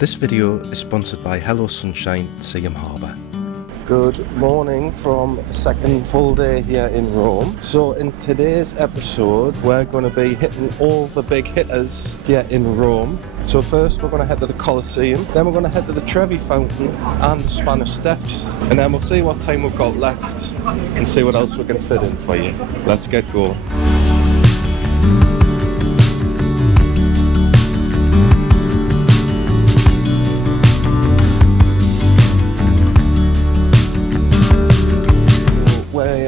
This video is sponsored by Hello Sunshine Seaham Harbour. Good morning from the second full day here in Rome. So in today's episode we're going to be hitting all the big hitters here in Rome. So first we're going to head to the Colosseum, then we're going to head to the Trevi Fountain and the Spanish Steps, and then we'll see what time we've got left and see what else we can fit in for you. Let's get going.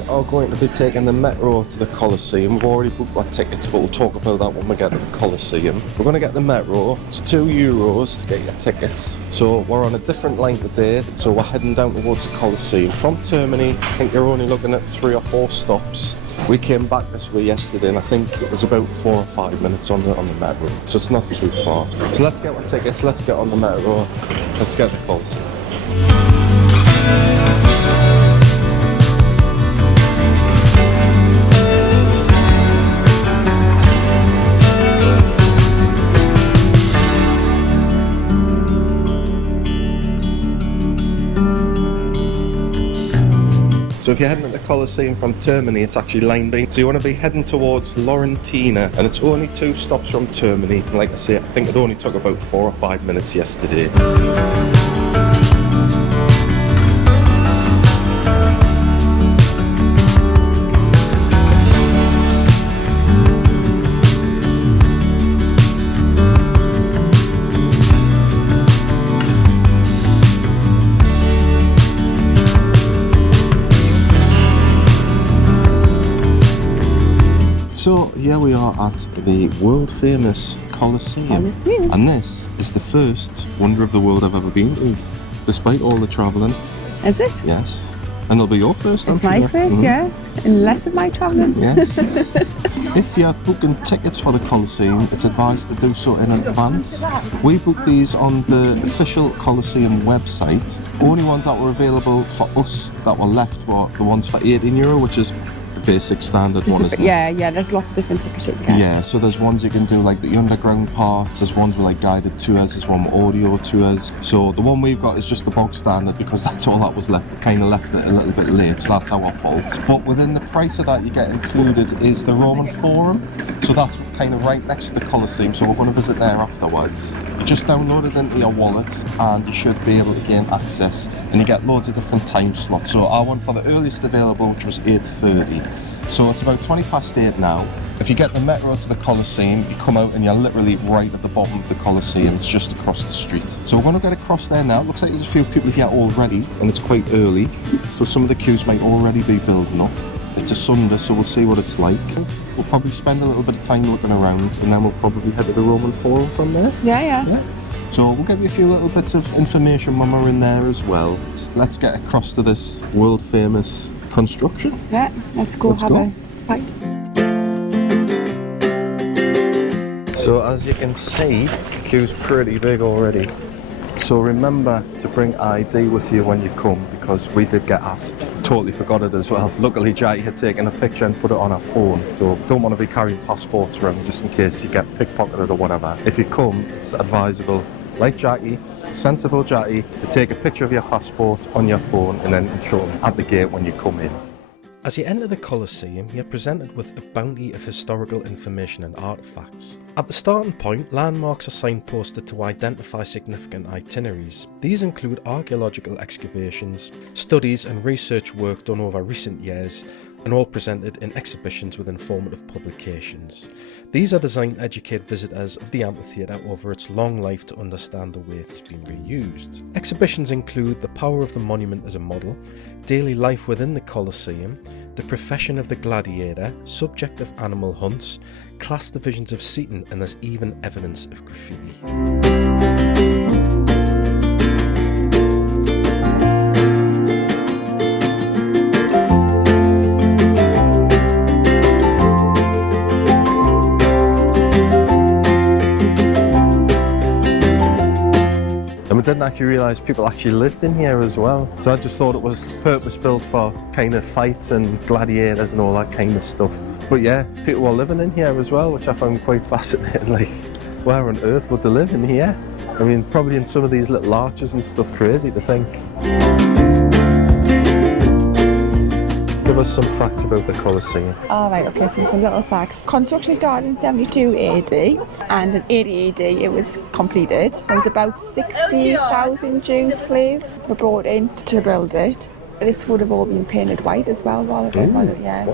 Are going to be taking the metro to the Colosseum. We've already booked our tickets, but we'll talk about that when we get to the Colosseum. We're going to get the metro. It's €2 to get your tickets. So we're on a different line today. So we're heading down towards the Colosseum. From Termini, I think you're only looking at 3 or 4 stops. We came back this way yesterday and I think it was about 4 or 5 minutes on the metro. So it's not too far. So let's get our tickets, let's get on the metro, let's get to the Colosseum. So if you're heading to the Colosseum from Termini, it's actually line B. So you want to be heading towards Laurentina, and it's only 2 stops from Termini. And like I say, I think it only took about 4 or 5 minutes yesterday. So here we are at the world famous Colosseum, and this is the first wonder of the world I've ever been to, despite all the travelling. Is it? Yes. And it'll be your first, I'm It's sure. my first, yeah. And less of my travelling. Yes. If you're booking tickets for the Colosseum, it's advised to do so in advance. We booked these on the official Colosseum website. Only ones that were available for us that were left were the ones for €18, which is basic standard one, isn't it? Yeah, there's lots of different tickets you can get. Yeah, so there's ones you can do like the underground part, there's ones with like guided tours, there's one with audio tours. So the one we've got is just the bog standard because that's all that was left. We kind of left it a little bit late, so that's our fault. But within the price of that you get included is the Roman Forum. So that's kind of right next to the Colosseum, so we're going to visit there afterwards. You just download it into your wallet and you should be able to gain access, and you get loads of different time slots. So our one for the earliest available, which was 8:30. So it's about 8:20 now. If you get the metro to the Colosseum, you come out and you're literally right at the bottom of the Colosseum. It's just across the street. So we're going to get across there now. Looks like there's a few people here already, and it's quite early. So some of the queues might already be building up. It's a Sunday, so we'll see what it's like. We'll probably spend a little bit of time looking around, and then we'll probably head to the Roman Forum from there. Yeah. So we'll give you a few little bits of information when we're in there as well. Let's get across to this world famous construction. Yeah, let's go have a fight. So as you can see, the queue's pretty big already. So remember to bring ID with you when you come, because we did get asked. Totally forgot it as well. Luckily Jackie had taken a picture and put it on her phone. So don't want to be carrying passports around just in case you get pickpocketed or whatever. If you come, it's advisable, like Jackie, sensible Jackie, to take a picture of your passport on your phone and then show them at the gate when you come in. As you enter the Colosseum, you're presented with a bounty of historical information and artefacts. At the starting point, landmarks are signposted to identify significant itineraries. These include archeological excavations, studies and research work done over recent years, and all presented in exhibitions with informative publications. These are designed to educate visitors of the amphitheatre over its long life to understand the way it has been reused. Exhibitions include the power of the monument as a model, daily life within the Colosseum, the profession of the gladiator, subject of animal hunts, class divisions of seating, and there's even evidence of graffiti. And we didn't actually realise people actually lived in here as well. So I just thought it was purpose-built for kind of fights and gladiators and all that kind of stuff. But yeah, people were living in here as well, which I found quite fascinating. Like, where on earth would they live in here? I mean, probably in some of these little arches and stuff. Crazy to think. Give us some facts about the Colosseum. Alright, okay, so some little facts. Construction started in 72 AD and in 80 AD it was completed. There was about 60,000 Jew slaves were brought in to build it. This would have all been painted white as well, yeah.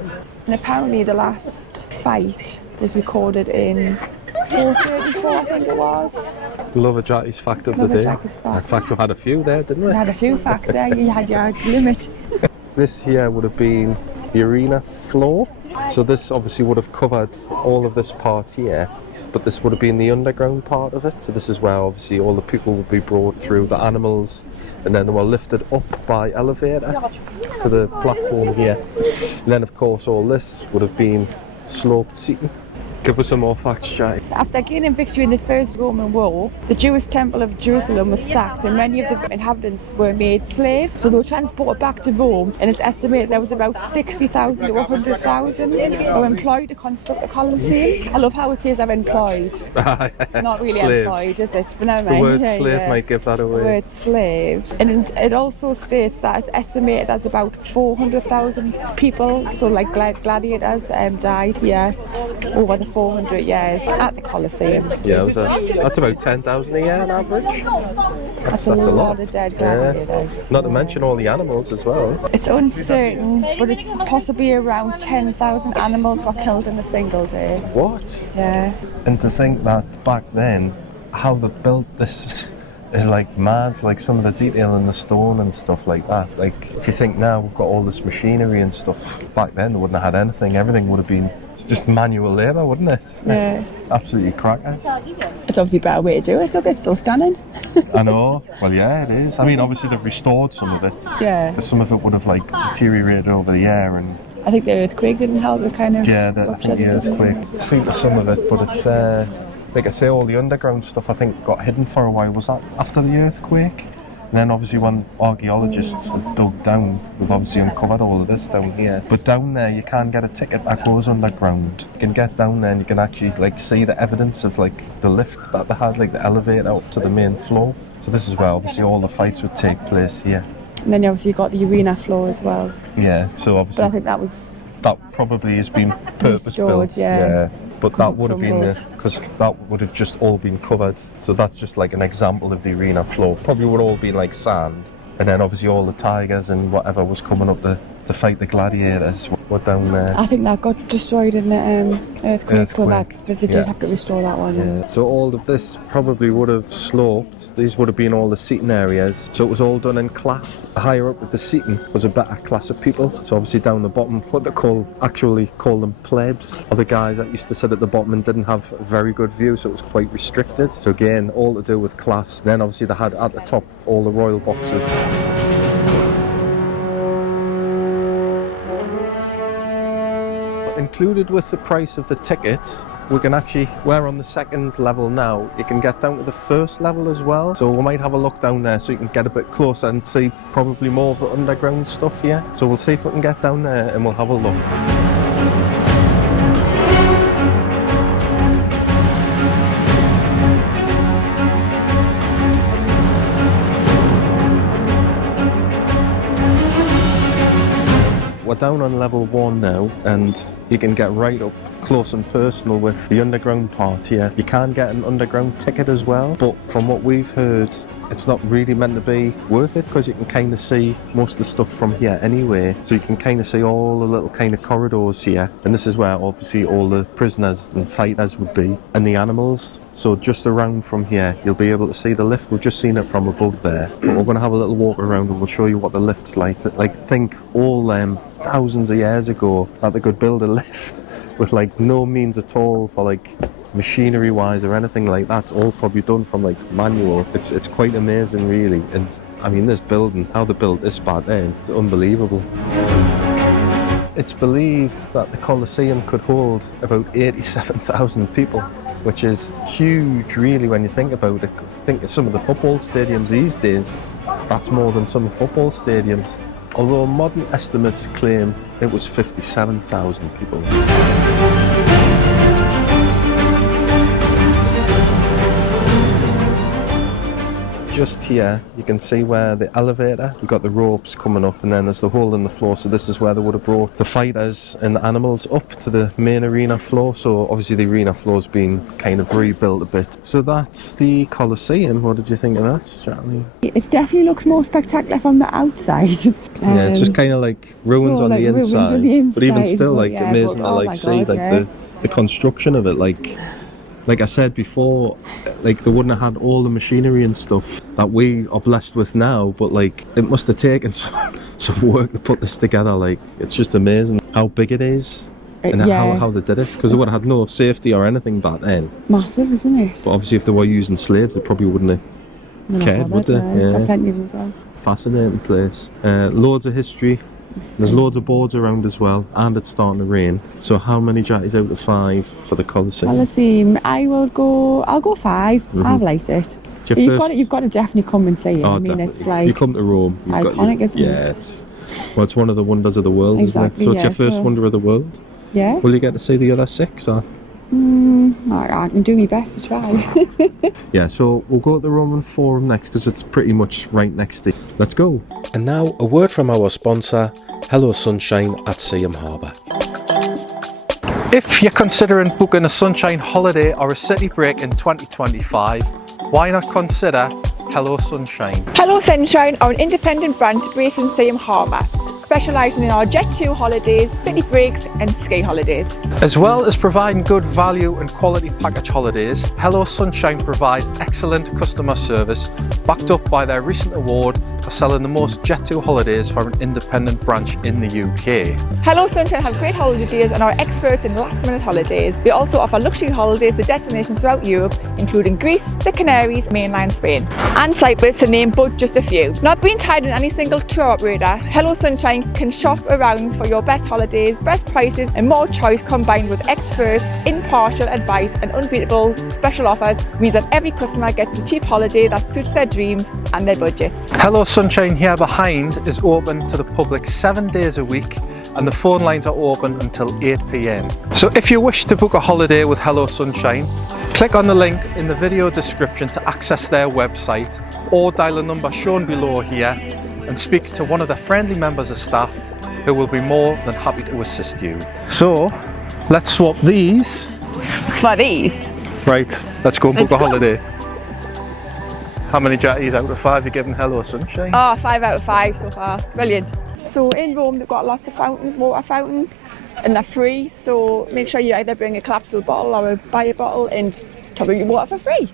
And apparently the last fight was recorded in 434, I think it was. Love a Jackie's fact of the day. In fact, we had a few there, didn't we? We had a few facts there, you had your limit. This here would have been the arena floor. So this obviously would have covered all of this part here, but this would have been the underground part of it. So this is where obviously all the people would be brought through, the animals, and then they were lifted up by elevator to the platform here. And then of course all this would have been sloped seating. Give us some more facts, Jackie. After gaining victory in the First Roman War, the Jewish Temple of Jerusalem was sacked and many of the inhabitants were made slaves. So they were transported back to Rome, and it's estimated there was about 60,000 to 100,000 were employed to construct the Colosseum. I love how it says they're employed. Not really Slaves. employed, is it? But never The mind. word slave might give that away. The word slave. And it also states that it's estimated as about 400,000 people, so like gladiators, died here over the 400 years at the Colosseum. Yeah, that's about 10,000 a year on average. That's a lot of dead gladiators. Yeah. Not to mention all the animals as well. It's uncertain, but it's possibly around 10,000 animals were killed in a single day. What? Yeah. And to think that back then, how they built this is like mad, like some of the detail in the stone and stuff like that. Like if you think now we've got all this machinery and stuff, back then they wouldn't have had anything. Everything would have been just manual labour, wouldn't it? Yeah. Absolutely crackers. It's obviously a better way to do it. Look, it's still standing. I know. Well, yeah, it is. I mean, obviously they've restored some of it. Yeah. Because some of it would have like deteriorated over the year, and I think the earthquake didn't help. It kind of. yeah, I think the earthquake. I've seen some of it, but it's like I say, all the underground stuff I think got hidden for a while. Was that after the earthquake? And then obviously when archaeologists have dug down, we've obviously uncovered all of this down here. But down there you can get a ticket that goes underground. You can get down there and you can actually like see the evidence of like the lift that they had, like the elevator up to the main floor. So this is where obviously all the fights would take place here. And then obviously you got the arena floor as well. Yeah, so obviously But I think that probably has been purpose built. Yeah. But that would have been crumbled. because that would have just all been covered. So that's just like an example of the arena floor. Probably would all been like sand, and then obviously all the tigers and whatever was coming up to fight the gladiators were down there. I think that got destroyed in the earthquake, so that they did yeah. have to restore that one. Yeah. So all of this probably would have sloped. These would have been all the seating areas. So it was all done in class. Higher up with the seating was a better class of people. So obviously down the bottom, what they actually call them plebs, are the guys that used to sit at the bottom and didn't have a very good view, so it was quite restricted. So again, all to do with class. Then obviously they had at the top all the royal boxes. Included with the price of the ticket, we're on the second level now. You can get down to the first level as well. So we might have a look down there so you can get a bit closer and see probably more of the underground stuff here. So we'll see if we can get down there and we'll have a look. We're down on level 1 now, and you can get right up close and personal with the underground part here. You can get an underground ticket as well, but from what we've heard, it's not really meant to be worth it because you can kind of see most of the stuff from here anyway. So you can kind of see all the little kind of corridors here, and this is where obviously all the prisoners and fighters would be, and the animals. So just around from here, you'll be able to see the lift. We've just seen it from above there, but we're going to have a little walk around and we'll show you what the lift's like. Like, think all thousands of years ago that they could build a lift with like no means at all for like machinery wise or anything like that. It's all probably done from like manual. It's quite amazing really. And I mean, this building, how they built this back then, it's unbelievable. It's believed that the Colosseum could hold about 87,000 people, which is huge really when you think about it. Think of some of the football stadiums these days, that's more than some football stadiums. Although modern estimates claim it was 57,000 people. just here, you can see where the elevator, we've got the ropes coming up, and then there's the hole in the floor, so this is where they would have brought the fighters and the animals up to the main arena floor. So obviously the arena floor's been kind of rebuilt a bit. So that's the Colosseum. What did you think of that, Charlie? It definitely looks more spectacular from the outside. Yeah, it's just kind of like ruins on, like the ruins inside, on the but even inside, still, but like yeah, amazing but, to oh like my see God, like yeah. the construction of it. Like I said before, like they wouldn't have had all the machinery and stuff that we are blessed with now, but like it must have taken some work to put this together. Like it's just amazing how big it is and how they did it, because they would have had no safety or anything back then. Massive, isn't it? But obviously if they were using slaves, they probably wouldn't have cared, would they? Yeah. Plenty of them as well. Fascinating place. Loads of history. There's loads of boards around as well, and it's starting to rain. So how many jatties out of 5 for the Colosseum? I'll go 5. I've liked it. You've got to definitely come and see it. Oh, I mean, definitely. it's like you come to Rome, you've iconic, isn't it? Yeah, it's one of the wonders of the world, Exactly, isn't it? So yeah, it's your first wonder of the world. Yeah. Will you get to see the other 6? Or? I can do my best to try. Yeah, so we'll go to the Roman Forum next, because it's pretty much right next to it. Let's go. And now a word from our sponsor, Hello Sunshine at Seaham Harbour. If you're considering booking a sunshine holiday or a city break in 2025, why not consider Hello Sunshine? Hello Sunshine are an independent branch based in Seaham Harbour, specialising in our Jet 2 holidays, city breaks and ski holidays. As well as providing good value and quality package holidays, Hello Sunshine provides excellent customer service, backed up by their recent award for selling the most Jet 2 holidays for an independent branch in the UK. Hello Sunshine have great holiday deals and are experts in last minute holidays. They also offer luxury holidays to destinations throughout Europe, including Greece, the Canaries, mainland Spain and Cyprus, to name but just a few. Not being tied in any single tour operator, Hello Sunshine can shop around for your best holidays, best prices and more choice, combined with expert, impartial advice and unbeatable special offers, means that every customer gets a cheap holiday that suits their dreams and their budgets. Hello Sunshine here behind is open to the public 7 days a week, and the phone lines are open until 8 p.m. So if you wish to book a holiday with Hello Sunshine, click on the link in the video description to access their website, or dial the number shown below here and speak to one of the friendly members of staff who will be more than happy to assist you. So let's swap these For these, right, let's go and book Let's a go. holiday. How many jatties out of 5 you giving Hello Sunshine? 5 out of 5 so far. Brilliant. So in Rome they've got lots of fountains, water fountains, and they're free, so make sure you either bring a collapsible bottle or buy a bottle and top up your water for free.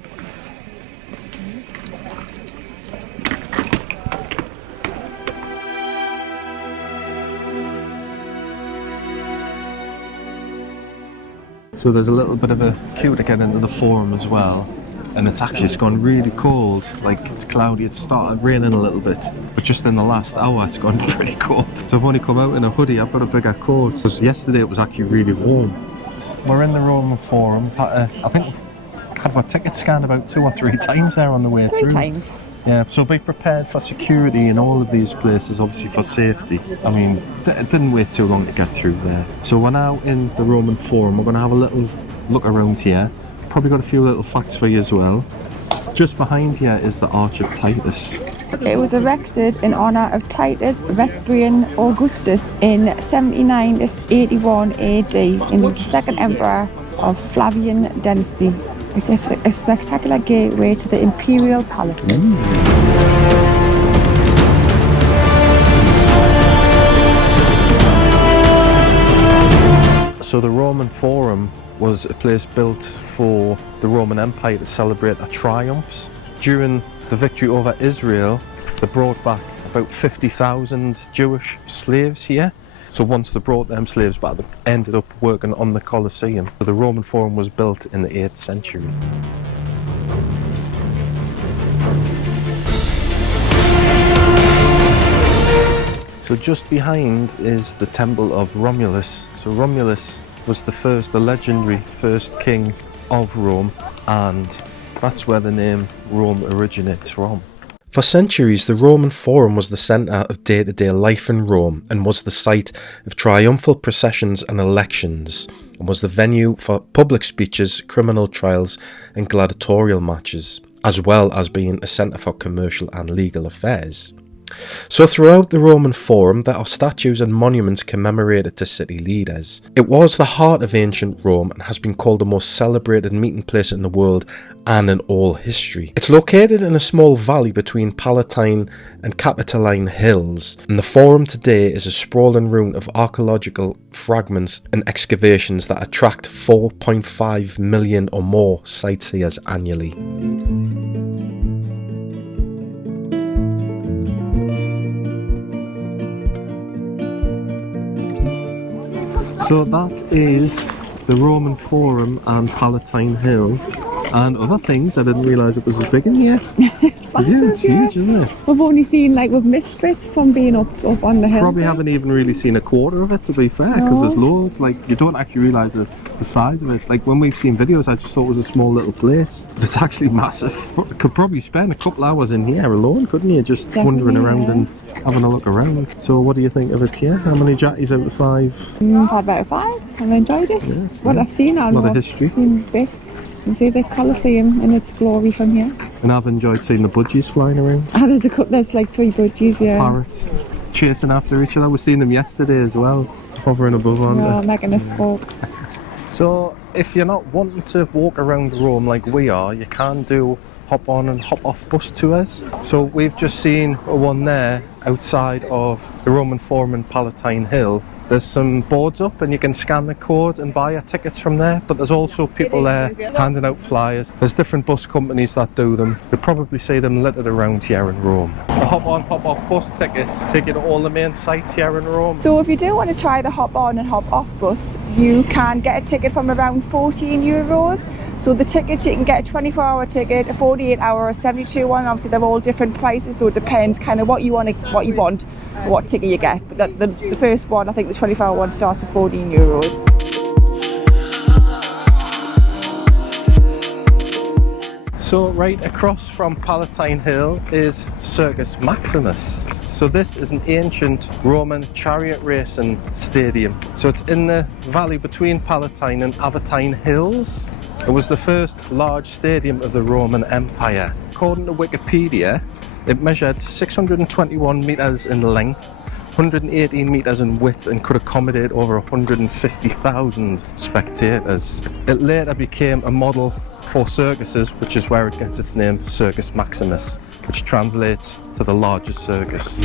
So there's a little bit of a queue to get into the Forum as well, and it's gone really cold. Like, it's cloudy, it started raining a little bit, but just in the last hour it's gone pretty cold. So I've only come out in a hoodie. I've got a bigger coat, because yesterday it was actually really warm. We're in the Roman Forum. I think we've had our ticket scanned about 2 or 3 times there on the way through. 3 times. Yeah, so be prepared for security in all of these places, obviously for safety. I mean, it didn't wait too long to get through there. So we're now in the Roman Forum. We're going to have a little look around here. Probably got a few little facts for you as well. Just behind here is the Arch of Titus. It was erected in honour of Titus Vespasian Augustus in 79 to 81 AD, and was the second emperor of Flavian dynasty. I guess a spectacular gateway to the imperial palaces. So the Roman Forum was a place built for the Roman Empire to celebrate their triumphs. During the victory over Israel, they brought back about 50,000 Jewish slaves here. So once they brought them slaves back, they ended up working on the Colosseum. So the Roman Forum was built in the 8th century. So just behind is the temple of Romulus. So Romulus was the legendary first king of Rome, and that's where the name Rome originates from. For centuries, the Roman Forum was the centre of day-to-day life in Rome and was the site of triumphal processions and elections, and was the venue for public speeches, criminal trials and gladiatorial matches. as well as being a centre for commercial and legal affairs. So throughout the Roman Forum there are statues and monuments commemorated to city leaders. It was the heart of ancient Rome and has been called the most celebrated meeting place in the world and in all history. It's located in a small valley between Palatine and Capitoline hills, and the Forum today is a sprawling ruin of archeological fragments and excavations that attract 4.5 million or more sightseers annually. So that is the Roman Forum and Palatine Hill and other things. I didn't realise it was as big in here. It's massive, Yeah, it's huge, isn't it? We've only seen, like, we've missed bits from being up on the hill. Probably haven't even really seen a quarter of it, to be fair, because there's loads. Like, you don't actually realise the size of it. Like, when we've seen videos, I just thought it was a small little place. But it's actually massive. Could probably spend a couple hours in here alone, couldn't you? Just wandering around and having a look around. So what do you think of it here? How many jatties out of 5? 5 out of 5, and I enjoyed it. Yeah, What nice. I've seen, I A lot of know history. I've seen bits. You can see the Colosseum in its glory from here. And I've enjoyed seeing the budgies flying around. Ah, there's like 3 budgies, yeah. Parrots chasing after each other. We've seen them yesterday as well, hovering above on Yeah, there. making a smoke. So if you're not wanting to walk around Rome like we are, you can do hop on and hop off bus tours. So we've just seen one there outside of the Roman Forum and Palatine Hill. There's some boards up and you can scan the code and buy your tickets from there, but there's also people there handing out flyers. There's different bus companies that do them. You'll probably see them littered around here in Rome. The hop on, hop off bus tickets take you to all the main sites here in Rome. So if you do want to try the hop on and hop off bus, you can get a ticket from around €14. So the tickets, you can get a 24-hour ticket, a 48-hour, a 72 one. Obviously they're all different prices, so it depends kind of what you want, what ticket you get. But the first one, I think the 24-hour one, starts at €14. So right across from Palatine Hill is Circus Maximus. So this is an ancient Roman chariot racing stadium. So it's in the valley between Palatine and Aventine Hills. It was the first large stadium of the Roman Empire. According to Wikipedia, it measured 621 metres in length, 118 metres in width, and could accommodate over 150,000 spectators. It later became a model for circuses, which is where it gets its name, Circus Maximus, which translates to the largest circus.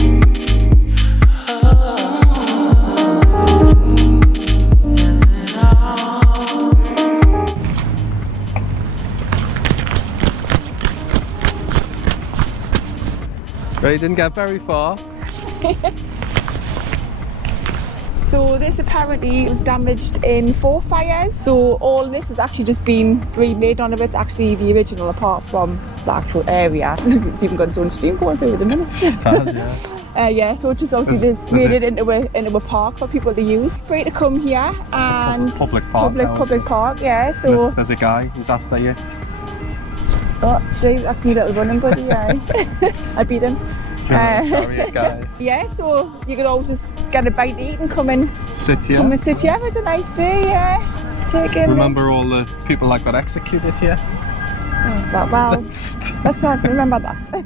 Right, didn't get very far. So this apparently was damaged in 4 fires. So all this has actually just been remade. None of it's actually the original, apart from the actual area. It's even got its own stream going through at the minute. Yeah, so just obviously they made it into a park for people to use. Free to come here and Public park. public park. Yeah, so There's a guy who's after you. oh, see, that's me little running buddy. Yeah, I beat him. Chariot guy. Yeah, so you could always just get a bite to eat and come and Sit here. sit here. It's a nice day. Yeah, take in. Remember all the people that got executed here? Well, let's not remember that.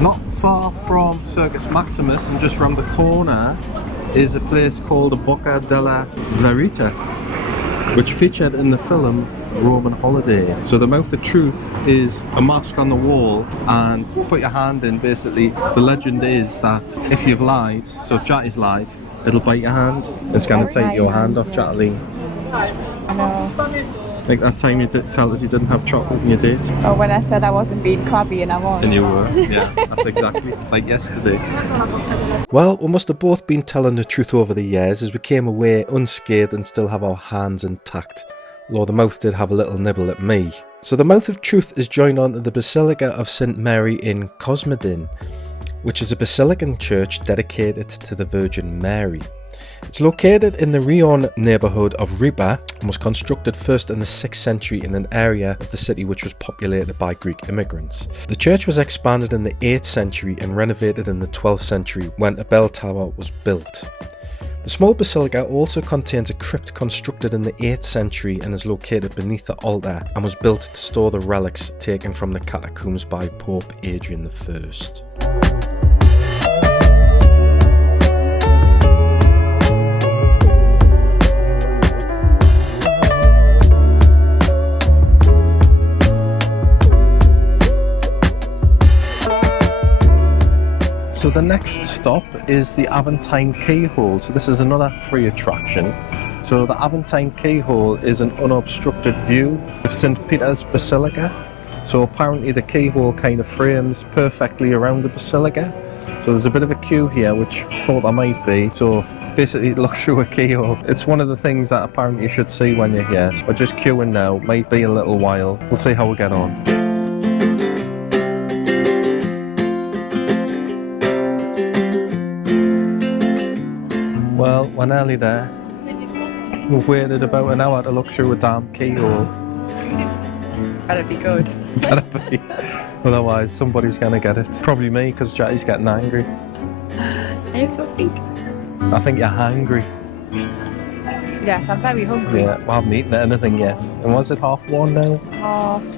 Not far from Circus Maximus and just round the corner is a place called the Bocca della Verita, which featured in the film Roman Holiday. So the Mouth of Truth is a mask on the wall, and put your hand in. Basically the legend is that if you've lied, so if Jatty's lied, it'll bite your hand. It's going to take your hand off, Jatty. I know. Like that time you did tell us you didn't have chocolate and you did. Oh, when I said I wasn't being crabby, and I was. And you were. Yeah, that's exactly like yesterday. Well, we must have both been telling the truth over the years, as we came away unscathed and still have our hands intact, although the mouth did have a little nibble at me. So the Mouth of Truth is joined on to the Basilica of St Mary in Cosmedin, which is a Basilican church dedicated to the Virgin Mary. It's located in the Rion neighbourhood of Ripa and was constructed first in the 6th century in an area of the city which was populated by Greek immigrants. The church was expanded in the 8th century and renovated in the 12th century when a bell tower was built. The small basilica also contains a crypt constructed in the 8th century and is located beneath the altar and was built to store the relics taken from the catacombs by Pope Adrian I. So the next stop is the Aventine Keyhole. So this is another free attraction. So the Aventine Keyhole is an unobstructed view of St. Peter's Basilica. So apparently the keyhole kind of frames perfectly around the Basilica. So there's a bit of a queue here, which I thought there might be. So basically look through a keyhole. It's one of the things that apparently you should see when you're here. We're just queuing now, might be a little while. We'll see how we get on. Well, we're nearly there. We've waited about an hour to look through a damn keyhole. Better be good. Better be. Otherwise, somebody's gonna get it. Probably me, because Jacky's getting angry. It's okay. I think you're hungry. Yes, I'm very hungry. Yeah, we haven't eaten anything yet. And was it 1:30 now?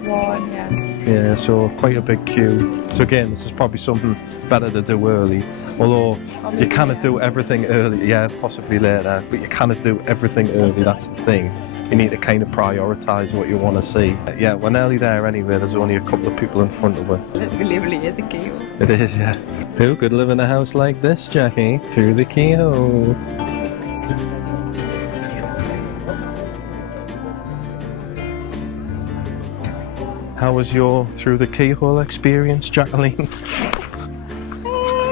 1:30, yes. Yeah, so quite a big queue. So again, this is probably something better to do early. Although you cannot do everything early, yeah, possibly later, but you cannot do everything early, that's the thing. You need to kind of prioritise what you want to see. Yeah, we're nearly there anyway, there's only a couple of people in front of us. It really is a queue. It is, yeah. Who could live in a house like this, Jackie? Through the keyhole. How was your through the keyhole experience, Jacqueline?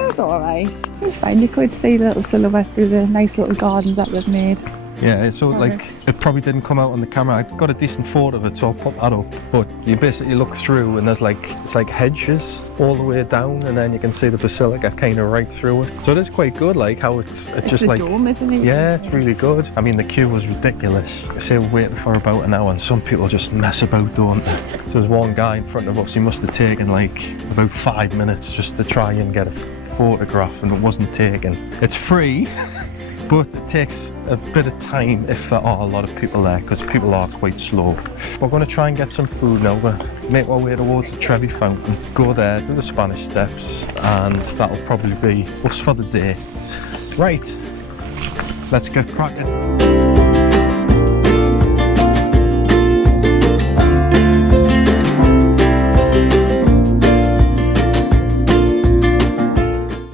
It's alright. It was fine. You could see the little silhouette through the nice little gardens that we've made. Yeah, so like it probably didn't come out on the camera. I got a decent photo of it, so I'll put that up. But you basically look through and there's like, it's like hedges all the way down, and then you can see the basilica kind of right through it. So it is quite good, like how it's just a like dome, isn't it? Yeah, it's really good. I mean, the queue was ridiculous. I say we're waiting for about an hour, and some people just mess about, don't they? So there's one guy in front of us. He must have taken like about 5 minutes just to try and get a photograph, and it wasn't taken. It's free. But it takes a bit of time if there are a lot of people there, because people are quite slow. We're going to try and get some food now. We're going to make our way towards the Trevi Fountain, go there, do the Spanish Steps, and that'll probably be us for the day. Right, let's get cracking.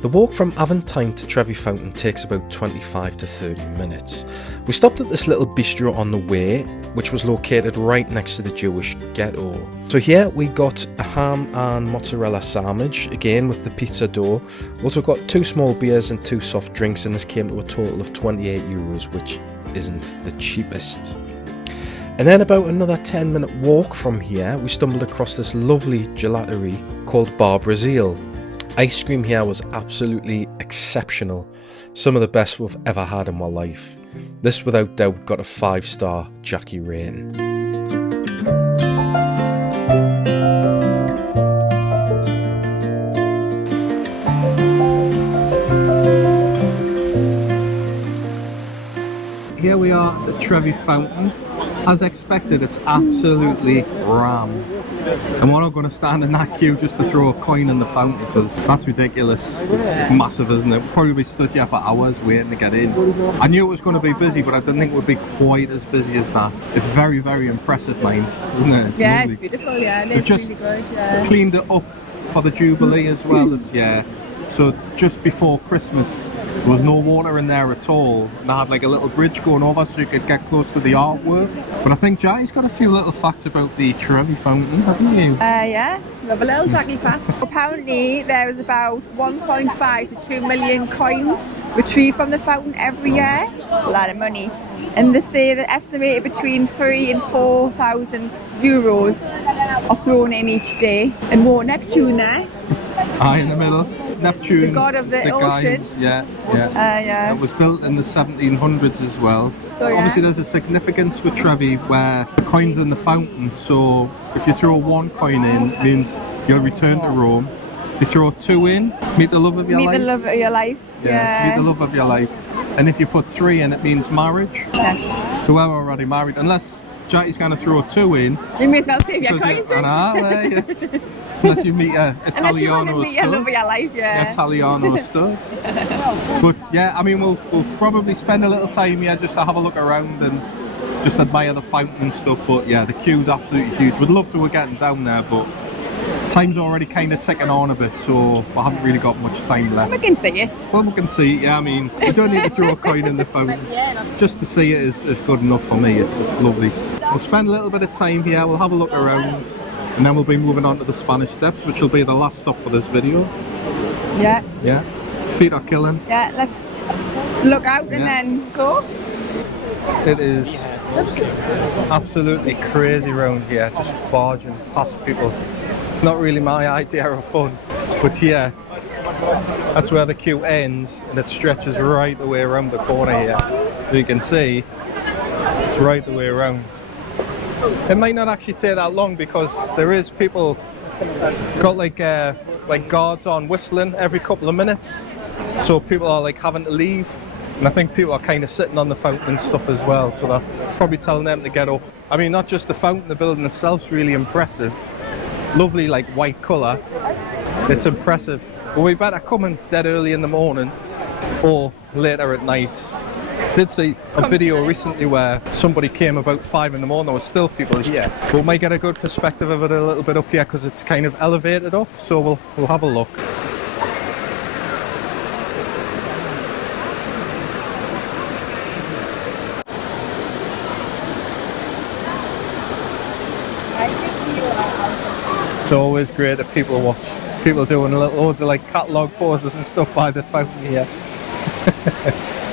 The walk from Aventine to Trevi Fountain takes about 25 to 30 minutes. We stopped at this little bistro on the way, which was located right next to the Jewish ghetto. So here we got a ham and mozzarella sandwich, again with the pizza dough. Also got 2 small beers and 2 soft drinks, and this came to a total of €28, which isn't the cheapest. And then about another 10-minute walk from here, we stumbled across this lovely gelaterie called Bar Brazil. Ice cream here was absolutely exceptional. Some of the best we've ever had in my life. This without doubt got a 5-star Jackie rating. Here we are at the Trevi Fountain. As expected, it's absolutely rammed. And we're not going to stand in that queue just to throw a coin in the fountain, because that's ridiculous. It's massive, isn't it? We'll probably be stood here for hours waiting to get in. I knew it was going to be busy, but I didn't think it would be quite as busy as that. It's very, very impressive, mind, isn't it? It's lovely. It's beautiful, yeah. They've just really good, yeah. cleaned it up for the Jubilee as well as, yeah. So just before Christmas, there was no water in there at all. And they had like a little bridge going over so you could get close to the artwork. But I think Jacky's got a few little facts about the Trevi Fountain, haven't you? Yeah, we have a little Jackie fact. Apparently there is about 1.5 to 2 million coins retrieved from the fountain every year. A lot of money. And they say that estimated between 3,000 and 4,000 euros are thrown in each day. And more Neptune there. Aye, in the middle. Neptune, the god of the ocean. Yeah. It was built in the 1700s as well. So, yeah. Obviously there's a significance with Trevi where the coin's in the fountain, so if you throw 1 coin in, it means you'll return to Rome. If you throw 2 in, meet the love of your life. Meet the love of your life. Yeah, meet the love of your life. And if you put 3 in, it means marriage. Yes. So we're already married, unless Jackie's going to throw 2 in. You may as well save your Because coins. unless you meet a Unless you want to Italiano meet your love of your life, yeah. Italiano stud. But yeah, I mean, we'll probably spend a little time here just to have a look around and just admire the fountain and stuff. But yeah, the queue's absolutely huge. We'd love to be getting down there, but time's already kind of ticking on a bit, so we haven't really got much time left. We can see it. Well, we can see it, yeah. I mean, we don't need to throw a coin in the fountain. Just to see it is good enough for me. It's lovely. We'll spend a little bit of time here, we'll have a look around, and then we'll be moving on to the Spanish Steps, which will be the last stop for this video. Yeah. Yeah. Feet are killing. Yeah, let's look out and then go. It is absolutely crazy around here, just barging past people. It's not really my idea of fun, but yeah, that's where the queue ends, and it stretches right the way around the corner here. As you can see, it's right the way around. It might not actually take that long because there is people got like guards on whistling every couple of minutes, so people are like having to leave, and I think people are kind of sitting on the fountain and stuff as well, so they're probably telling them to get up. I mean, not just the fountain, the building itself's really impressive. Lovely like white colour, it's impressive, but we better come in dead early in the morning or later at night. Did see a video recently where somebody came about 5 in the morning, there was still people here, but we might get a good perspective of it a little bit up here because it's kind of elevated up, so we'll have a look. It's always great that people watch people doing loads of like catalogue poses and stuff by the fountain here.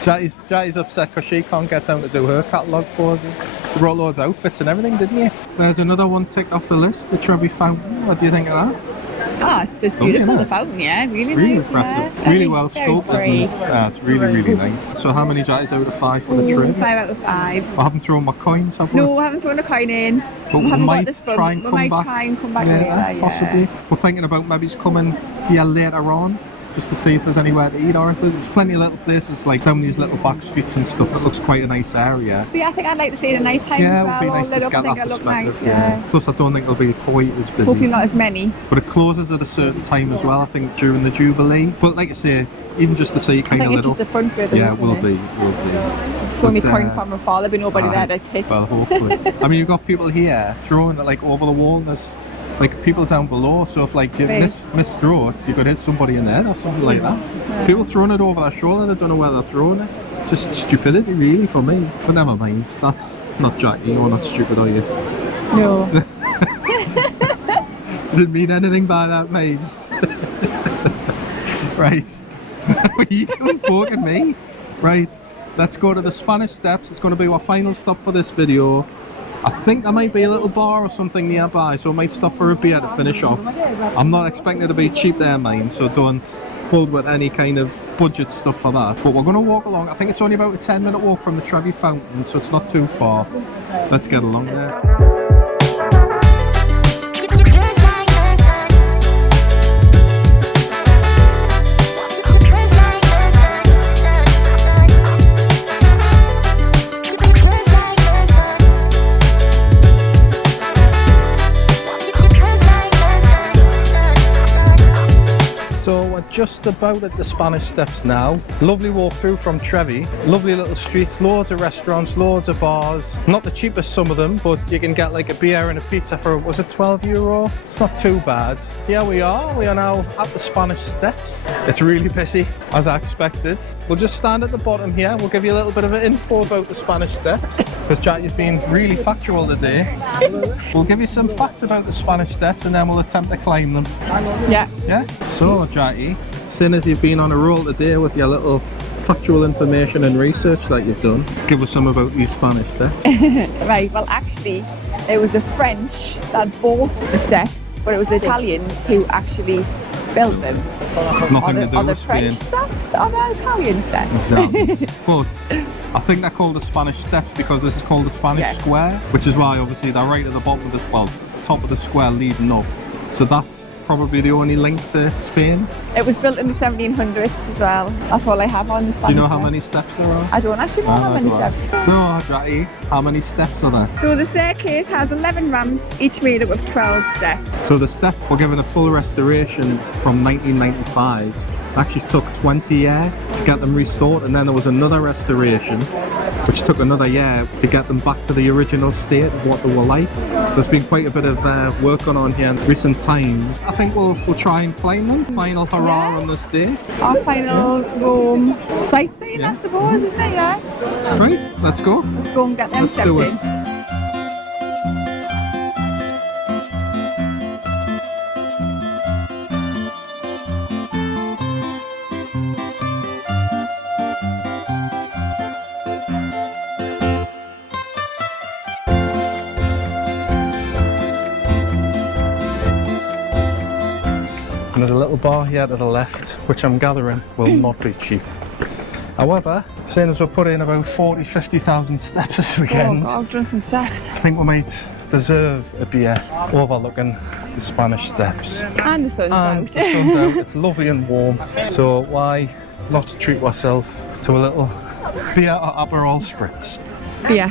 Jattie's upset because she can't get down to do her catalogue poses. You brought loads of outfits and everything, didn't you? There's another one ticked off the list, the Trevi Fountain. What do you think of that? Oh, it's beautiful, the fountain, yeah. Really nice. Impressive. Yeah. Really well sculpted. Yeah, it's really nice. So how many Jatties out of 5 for the Trevi? 5 out of 5. I haven't thrown my coins, have we? No, I haven't thrown a coin in. But we might try and come back. Try and come back later, yeah. Possibly. We're thinking about maybe coming here later on, just to see if there's anywhere to eat, or if there's plenty of little places like down these little back streets and stuff. It looks quite a nice area. But yeah, I think I'd like to see it at night time yeah, as well. it would be nice to get that perspective. Yeah. Plus I don't think it'll be quite as busy. Hopefully not as many. But it closes at a certain time as well, I think during the Jubilee. But like I say, even just to see kind of little... I think it's just the front bit. Yeah, it will be. So me coin from a fall, there'll be nobody there to hit. Well, hopefully. I mean, you've got people here throwing it like over the wall, and there's like people down below, so if like you miss throw it, you could hit somebody in there or something like that. Yeah. People throwing it over their shoulder, they don't know where they're throwing it. Just stupidity really for me. But never mind, that's not Jackie, you're not stupid, are you? No. Didn't mean anything by that, mate. Right. What are you doing, poking me? Right, let's go to the Spanish Steps. It's going to be our final stop for this video. I think there might be a little bar or something nearby, so I might stop for a beer to finish off. I'm not expecting it to be cheap there, mind, so don't hold with any kind of budget stuff for that. But we're going to walk along. I think it's only about a 10-minute walk from the Trevi Fountain, so it's not too far. Let's get along there. So we're just about at the Spanish Steps now. Lovely walk through from Trevi. Lovely little streets, loads of restaurants, loads of bars. Not the cheapest, some of them, but you can get like a beer and a pizza for, was it €12? It's not too bad. Here we are now at the Spanish Steps. It's really busy, as I expected. We'll just stand at the bottom here. We'll give you a little bit of an info about the Spanish Steps, because Jackie's been really factual today. We'll give you some facts about the Spanish Steps and then we'll attempt to climb them. Yeah. Yeah? So, Jackie, seeing as you've been on a roll today with your little factual information and research that you've done, give us some about these Spanish Steps. Right, well actually, it was the French that bought the steps, but it was the Italians who actually built them. Nothing to do with French Spain. steps or the Italian steps? Exactly. But I think they're called the Spanish Steps because this is called the Spanish Square, which is why obviously they're right at the bottom of the, well, top of the square leading up. So that's probably the only link to Spain. It was built in the 1700s as well. That's all I have on the Spanish. Do you know how side. many steps there are? I don't actually know how many steps. So, Jackie, how many steps are there? So the staircase has 11 ramps, each made up of 12 steps. So the step were given a full restoration from 1995. It actually took 20 years to get them restored, and then there was another restoration which took another year to get them back to the original state of what they were like. There's been quite a bit of work going on here in recent times. I think we'll try and climb them. Final hurrah on this day. Our final Rome sightseeing, I suppose, isn't it? Yeah. Right, let's go. Let's go and get them Let's steps do it. in. And there's a little bar here to the left, which I'm gathering will not be cheap. However, seeing as we're putting in about 50,000 steps this weekend, Oh God, I've done some steps. I think we might deserve a beer overlooking the Spanish Steps. And the sun's And out. the sun's out, it's lovely and warm, so why not treat ourselves to a little beer or Aperol Spritz? Yeah.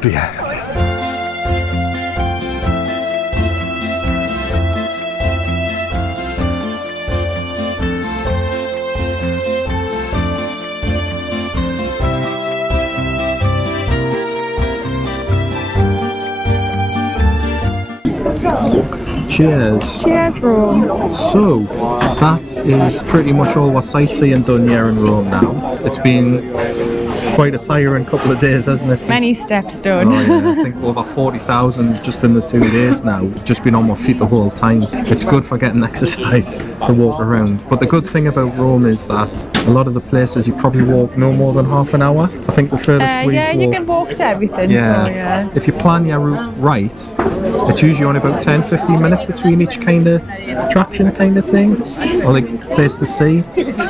Beer. Cheers. Cheers, Rome. So, that is pretty much all our sightseeing done here in Rome now. It's been quite a tiring couple of days, hasn't it? Many steps done. Oh yeah, I think over 40,000 just in the 2 days now. Just been on my feet the whole time. It's good for getting exercise to walk around. But the good thing about Rome is that a lot of the places you probably walk no more than half an hour. I think the furthest we've yeah, walked, you can walk to everything, yeah, so yeah. if you plan your route right, it's usually only about 10-15 minutes between each kind of attraction kind of thing, or like place to see.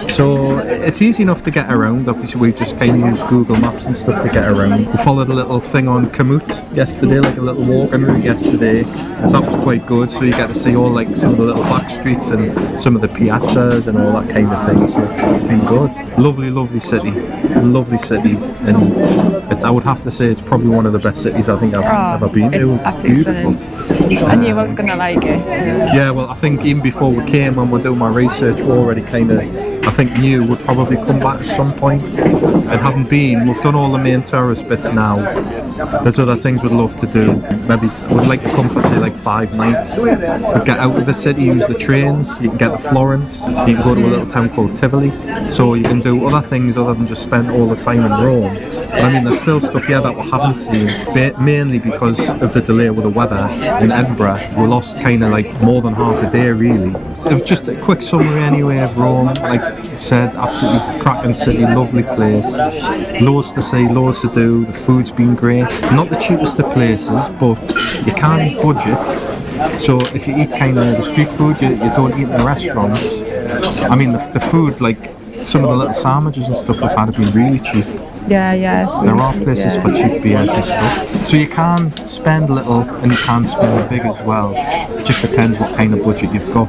So it's easy enough to get around. Obviously we just kind of use Google Maps and stuff to get around. We followed a little thing on Komoot yesterday, like a little walking route yesterday, so that was quite good. So you get to see all like some of the little back streets and some of the piazzas and all that kind of thing. So it's been good. Lovely city, and I would have to say it's probably one of the best cities I think I've ever been to. It's beautiful. I knew I was going to like it. Yeah, well, I think even before we came, when we're doing my research, we already kind of, I think, knew we'd probably come back at some point. And haven't been. We've done all the main tourist bits now. There's other things we'd love to do. Maybe we'd like to come for say like 5 nights. We'd get out of the city, use the trains. You can get to Florence. You can go to a little town called Tivoli. So you can do other things other than just spend all the time in Rome. I mean, there's still stuff here that we haven't seen, mainly because of the delay with the weather in Edinburgh. We lost kind of like more than half a day, really. It was just a quick summary anyway of Rome. Like you said, absolutely cracking city, lovely place. Loads to see, loads to do. The food's been great. Not the cheapest of places, but you can budget. So if you eat kind of the street food, you don't eat in the restaurants. I mean, the food, like some of the little sandwiches and stuff we've had have been really cheap. Yeah. There are places for cheap beers and stuff. So you can spend little and you can spend big as well. It just depends what kind of budget you've got.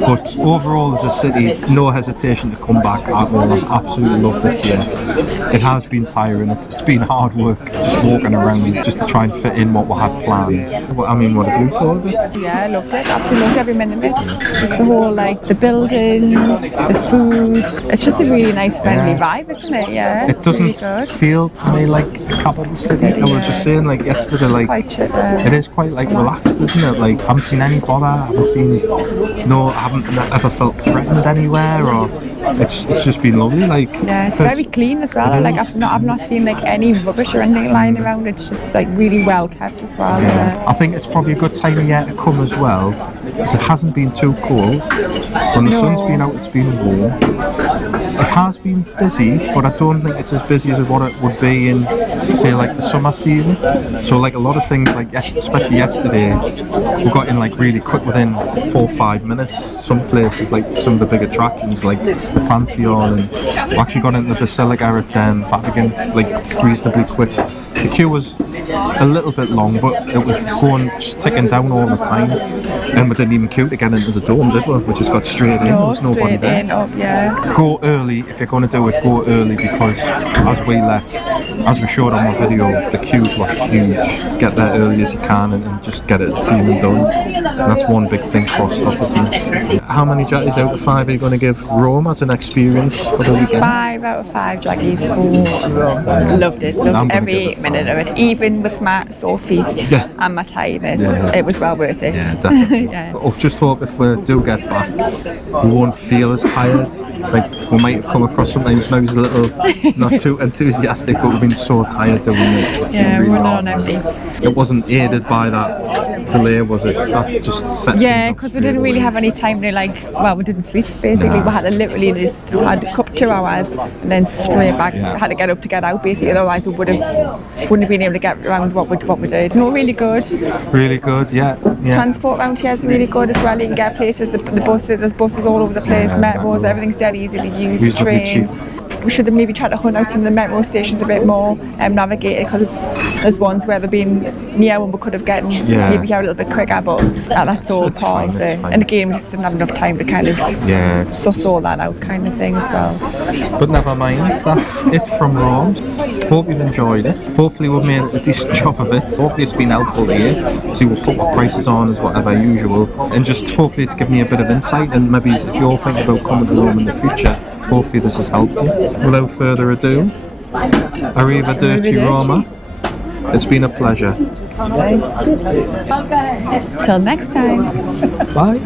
But overall as a city, no hesitation to come back at all. I've absolutely loved it here. It has been tiring. It's been hard work just walking around just to try and fit in what we had planned. I mean, what have you thought of it? Yeah, I loved it. Absolutely loved every minute of it. Just the whole, like, the buildings, the food. It's just a really nice, friendly vibe, isn't it? Yeah. It doesn't feel to me like a capital city. I was just saying like yesterday, like it is quite like relaxed, isn't it? Like I haven't seen any bother, I haven't ever felt threatened anywhere, or it's just been lovely. Like yeah, it's very clean as well. Like I've not seen like any rubbish or anything lying around. It's just like really well kept as well. Yeah. I think it's probably a good time of year to come as well, because it hasn't been too cold. When the sun's been out, it's been warm. It has been busy, but I don't think it's as busy as what it would be in, say, like the summer season. So, like a lot of things, like especially yesterday, we got in like really quick within 4 or 5 minutes. Some places, like some of the big attractions, like the Pantheon, and we actually got into the Basilica at Vatican like reasonably quick. The queue was a little bit long, but it was going just ticking down all the time, and we didn't even queue to get into the dome, did we? We just got straight in. There was nobody there. Go early if you're going to do it. Go early, because as we left, as we showed on the video, the queues were huge. Get there early as you can and just get it seen and done. And that's one big thing for stuff, isn't it? How many jackies out of 5 are you going to give Rome as an experience for the weekend? 5 out of 5 jackies for Rome. Loved it. Loved every minute of it, even with my sore feet and my tiredness. It was well worth it. Yeah, definitely. I just hope if we do get back, we won't feel as tired. Like, we might have come across sometimes now who's a little not too enthusiastic, but we've been so tired doing this. It's been really running hard. on empty. It wasn't aided by that delay, was it? That just set because we didn't really have any time to we didn't sleep basically. We had to literally just had a couple 2 hours and then straight back. Had to get up to get out basically, otherwise we wouldn't have been able to get around what we did. No, really good. Really good, yeah. Transport around here is really good as well. You can get places, there's buses all over the place, metros, everything's dead easy to use, reasonably trains. cheap. We should have maybe tried to hunt out some of the metro stations a bit more, navigated, because there's ones where they've been near when we could have gotten maybe here a little bit quicker, but that's all part of it. And again, we just didn't have enough time to kind of suss all that out kind of thing as well. But never mind, that's it from Rome. Hope you've enjoyed it. Hopefully we've made a decent job of it. Hopefully it's been helpful to you. So we'll put what prices on as whatever usual, and just hopefully it's given you a bit of insight, and maybe if you're thinking about coming to Rome in the future, hopefully this has helped you. Without further ado, arrivederci Roma. It's been a pleasure. Till next time. Bye.